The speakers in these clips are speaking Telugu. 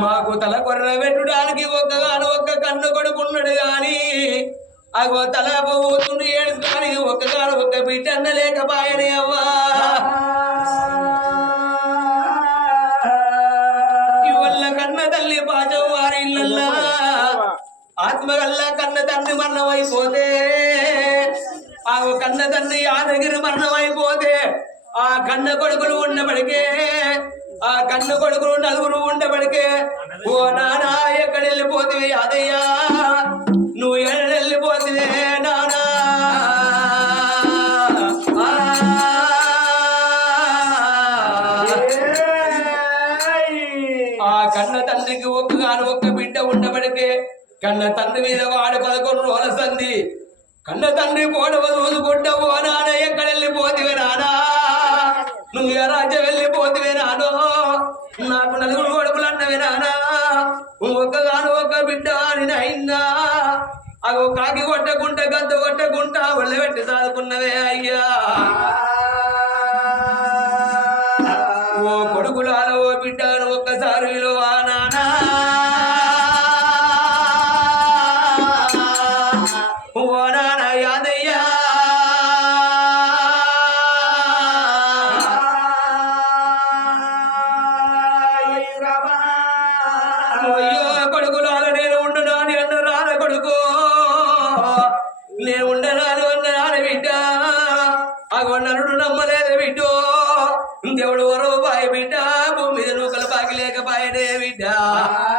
మాకు తల కొర్ర పెట్టడానికి ఒక్కగాను ఒక్క కన్ను కొడుకున్నాడు గాని అగో తల పోతుంది ఏడుచుకోడానికి ఒక్కగాను ఒక్క బిడ్డ అన్న లేకపాయని అవ్వా. ఇవల్ల కన్న తల్లి పాచం వారి ఇళ్ళల్లా ఆత్మగల్ల కన్న తండ్రి మరణమైపోతే ఆ కన్న తండ్రి యాదగిరి మరణమైపోతే ఆ కన్న కొడుకులు ఉన్నప్పటికే ఆ కన్న కొడుకులు నలుగురు ఉండబడికే ఓ నానా ఎక్కడ వెళ్ళిపోతివి అదయ్యా? నువ్వు ఎక్కడ వెళ్ళిపోతివే నానా? ఆ. కన్న తండ్రికి ఒక్కగాను ఒక్క బిడ్డ ఉండబడికే కన్న తండ్రి మీద వాడు పదకొండు రోజుల సంధి. కన్న తండ్రి పోడవ చూసుకుంటావు నాన్న ఎక్కడ వెళ్ళిపోతివే నానా? నువ్వు ఏ రాజ్యం వెళ్ళిపోతివే? ఒక్కగాను ఒక్క బిడ్డ అని అయినా అగో కాకి కొట్టకుంట గద్ద కొట్టకుంటా ఒళ్ళబెట్టి సాదుకున్నవే అయ్యా. లేకపాయనే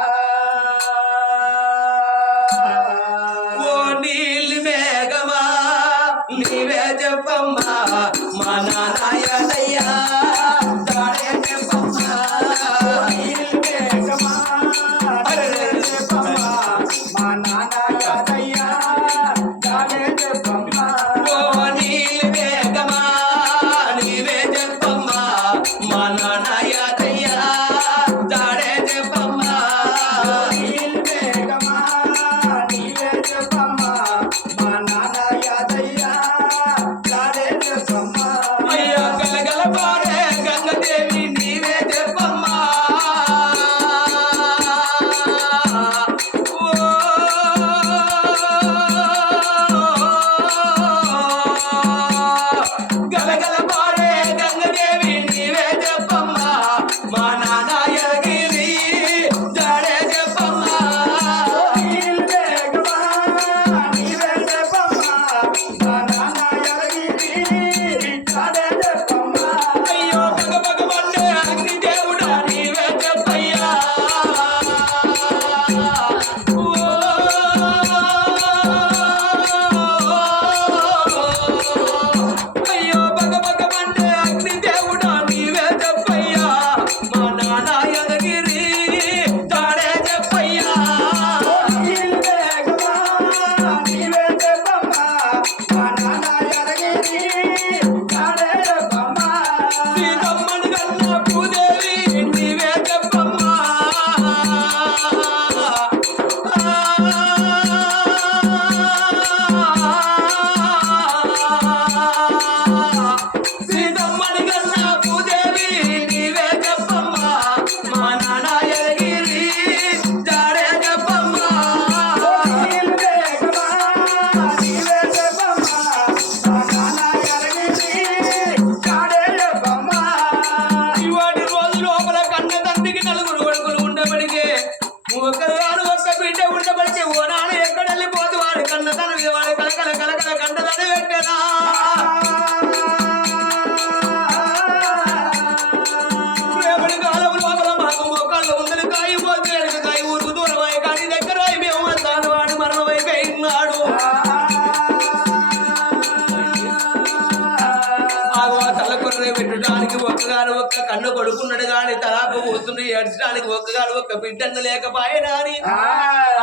ఏడ్చడానికి ఒక్కగాను ఒక్క బిడ్డన్న లేకపాయనా అని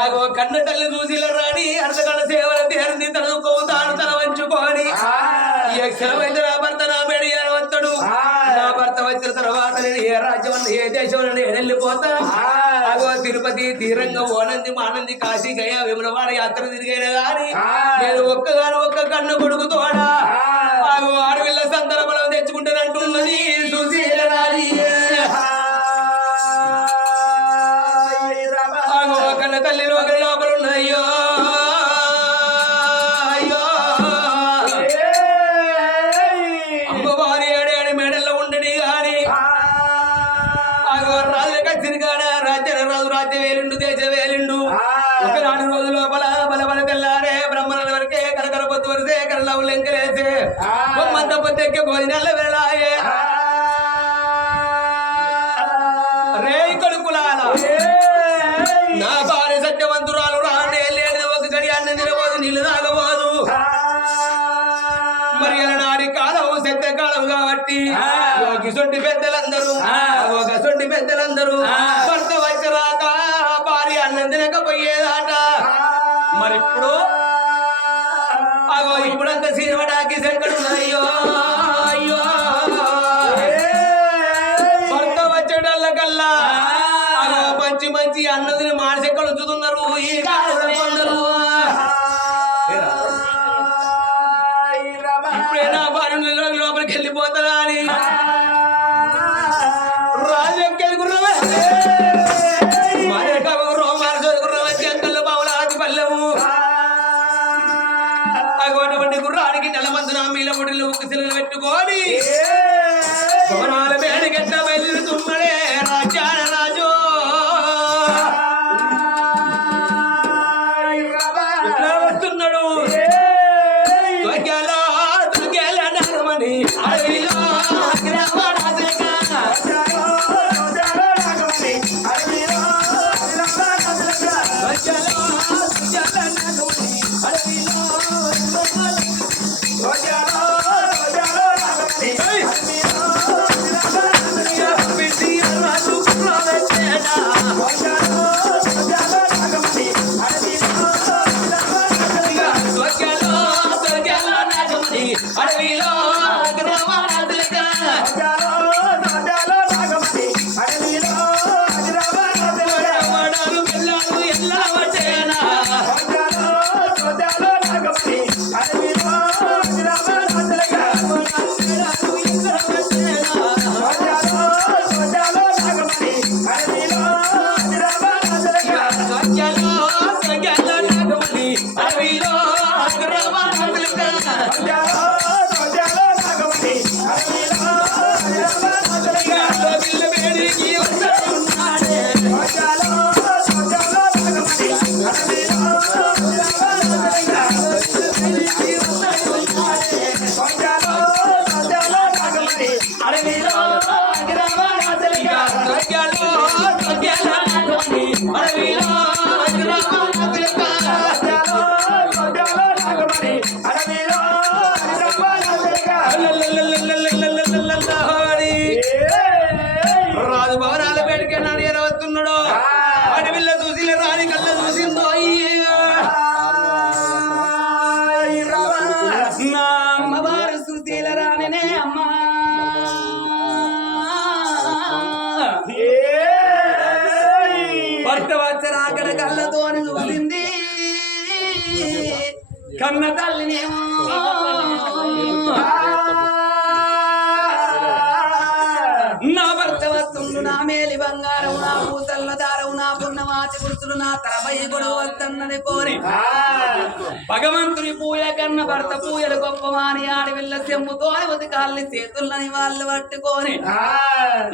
ఆగో కన్న తల్లి చూసి రాని అర్థగణ సేవల తీరింది తన తాను తన వంచుకొని. అక్షరమైన నా భర్త నా మేడి అనవత్తడు నా భర్త వచ్చిన తర్వాత నేను ఏ రాజ్యం అన్న ఏ దేశం నేను వెళ్ళిపోతా? అగో తిరుపతి తీరంగా ఓనంది మానంది కాశీ గయ విమలవాడ యాత్ర తిరిగైనా గాని నేను ఒక్కగాను ఒక్క కన్ను కొడుకు తోడా ఆగో ఆడవిల్ల సందర్భం తెచ్చుకుంటానంటున్నది సుశీల రాణి. పొత్తెక్కి భోజనాల వేళాయే రే కొడుకులాల నా భార్య సత్యవంతురాలు రానే లేదు ఒక గడి అన్న నిలబోదు నీళ్ళు తాగబోదు. మరి నాడి కాలం సత్య కాలం కాబట్టి ఒక సొంటి పెద్దలందరూ ఒక సొంటి పెద్దలందరూ వస్తున్నది కోరి. భగవంతుని పూయ కన్న భర్త పూయలు గొప్పవాని ఆడవిల్ల చెమ్ముతోని ఉతికాల్ని చేతుల్లని వాళ్ళు పట్టుకొని.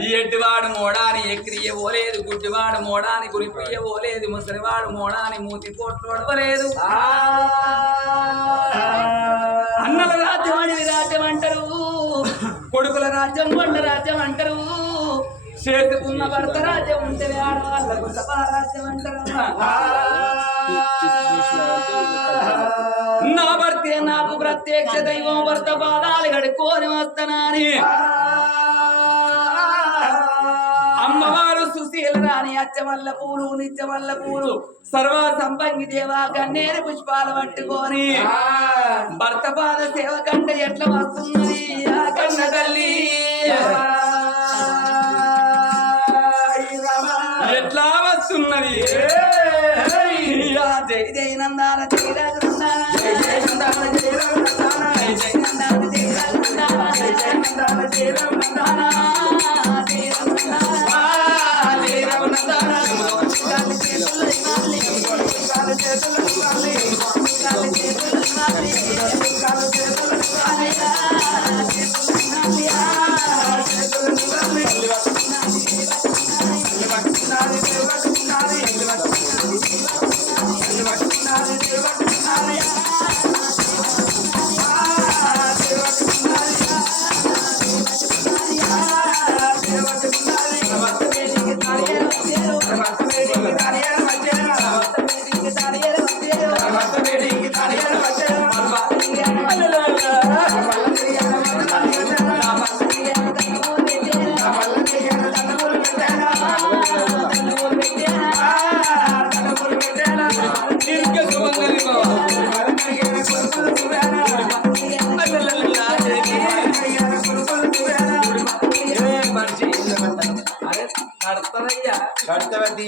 ఈ ఎడ్డివాడు మోడాని ఎక్కిరియవోలేదు గుడ్డివాడు మోడాని గురిపియ్యవోలేదు ముసలివాడు మోడాని మూతి పోట్లు ఒడవలేదు అన్నల రాజ్యం అడవి రాజ్యం అంటారు. కొడుకుల రాజ్యం కొండ రాజ్యం అంటారు. చేతుకున్న భర్త రాజ్యం ఉంటే ఆడవాళ్ళకు సభా రాజ్యం అంటారు. నా భర్తే నాకు ప్రత్యక్ష దైవం భర్త పాదాలు గడుక్కొని వస్తానని. అమ్మవారు సుశీల రాణి అచ్చవల్ల పూలు నిత్యవల్ల పూలు సర్వ సంపంగి దేవా కన్నేరు పుష్పాలు పట్టుకొని. భర్త పాద సేవ కంటే ఎట్లా వస్తున్నది ఆ కన్న తల్లి. వస్తున్నది ఆ జై జై నందాన జై రాజనందాన జై జై నందాన జై రాజనందాన జై జై నందాన జై రాజనందాన జై జై నందాన జై రాజనందాన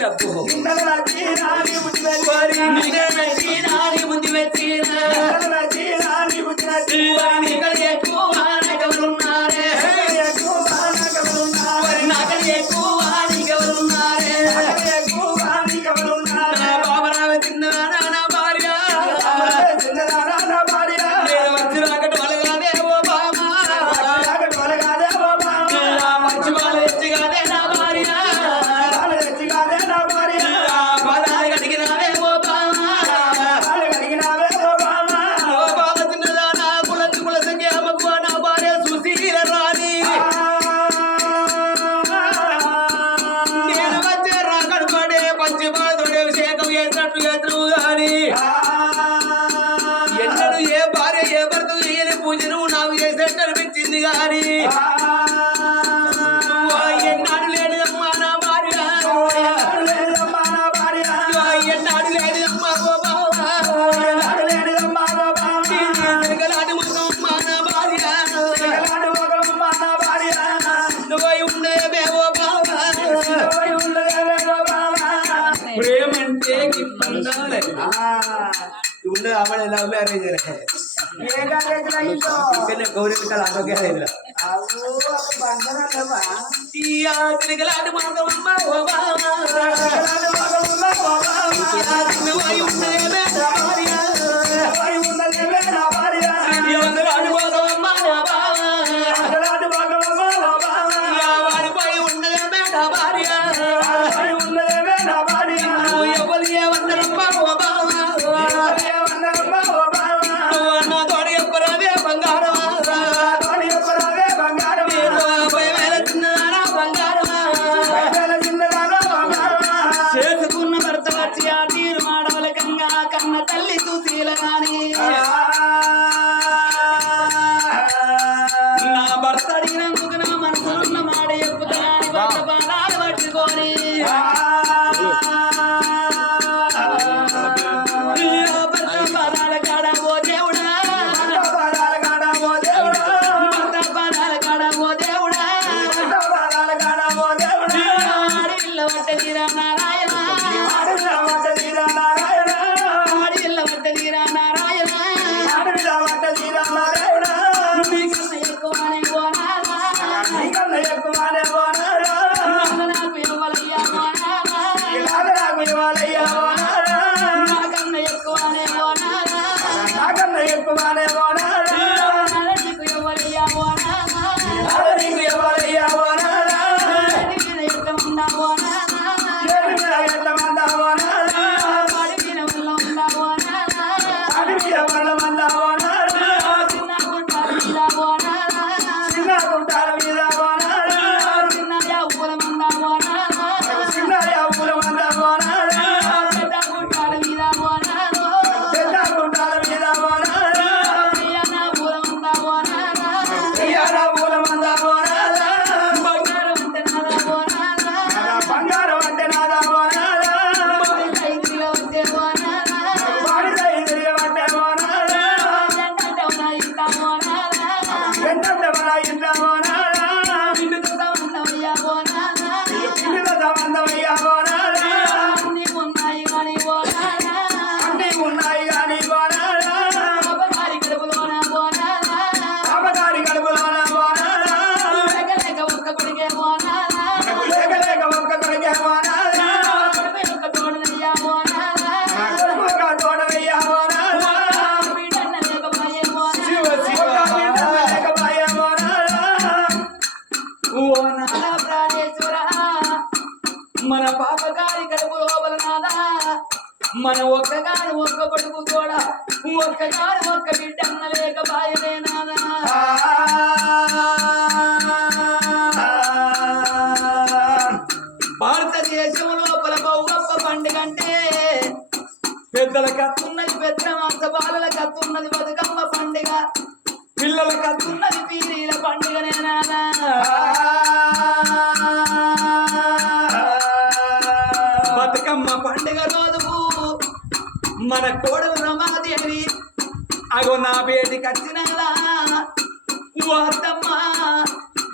ఉంది వచ్చిన ಅವಳೆ ಲವ್ ಮ್ಯಾರೇಜ್ ಗೌರಿ ಬಿಟ್ಟಲ್ಲ ಆರೋಗ್ಯ ಇಲ್ಲ ತಿರುಗಲಾಡು ಮಾಧವಮ್ಮ ఎవరు ఏమన్నారమ్మా wanna మన ఒక్కగాని ఒక్క కొడుకు కూడా ఒక్కగాని ఒక్క బిడ్డన్న లేక బాయలే భారతదేశం లోపల బహుగొప్ప పండుగ అంటే పెద్దల కత్తున్నది పెద్ద మాంస బాలల కత్తున్నది బతుకమ్మ పండుగ. పిల్లల కత్తున్నది పీరీల పండుగనే నానా బతుకమ్మ పండుగ రోజు మన కోడలు రమాదేవి. అగో నా బేటికి వచ్చినలా అత్తమ్మా.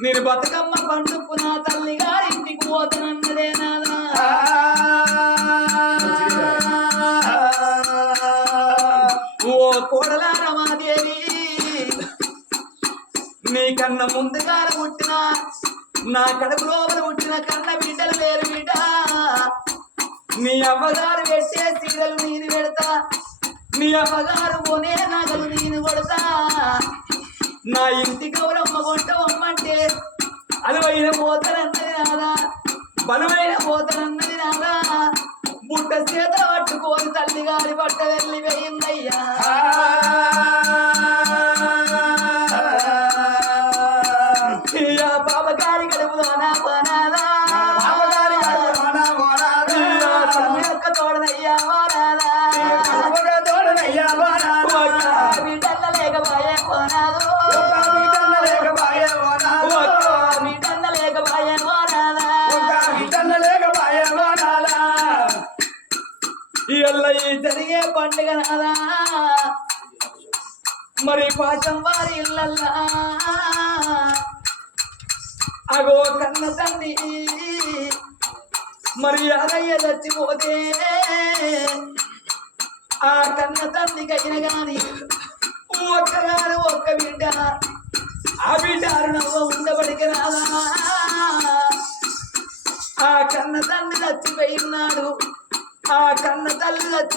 నేను బతుకమ్మ పండుకు నా తల్లి గారింటికి పోతానన్నదే నాదా. ఓ కోడలా రమాదేవి నీకన్నా ముందుగా పుట్టిన నా కడుపు లోపల పుట్టిన కన్న బిడ్డలు లేరు బిడ్డ. మీ అమ్మగారు పెట్టే సీరలు నేను పెడతా. మీ అమ్మగారు కొనే నగలు నేను కొడతా. నా ఇంటి గౌరమ్మ కొట్టవమ్మంటే అలవైన పోతనన్నది నాదా. బలమైన పోతనన్నది నాదా. బుట్ట చేత పట్టుకోని తల్లి గారి పట్ట వెళ్ళి వేయిందయ్యా. ఇళ్ళ జరిగే పండుగ నాదా మరి పాశం వారి ఇళ్ళల్లా. అగో కన్న తండ్రి మరి అరయ్య చచ్చిపోతే ఆ కన్న తండ్రి అయిన గాని ఒక్కగారు ఒక్క బిడ్డ ఆ బిడ్డ అరుణవ్వ ఉండబడికి రాదా ఆ కన్న తండ్రి చచ్చిపోయి ఉన్నాడు. ఆ కన్న తల్లి చచ్చి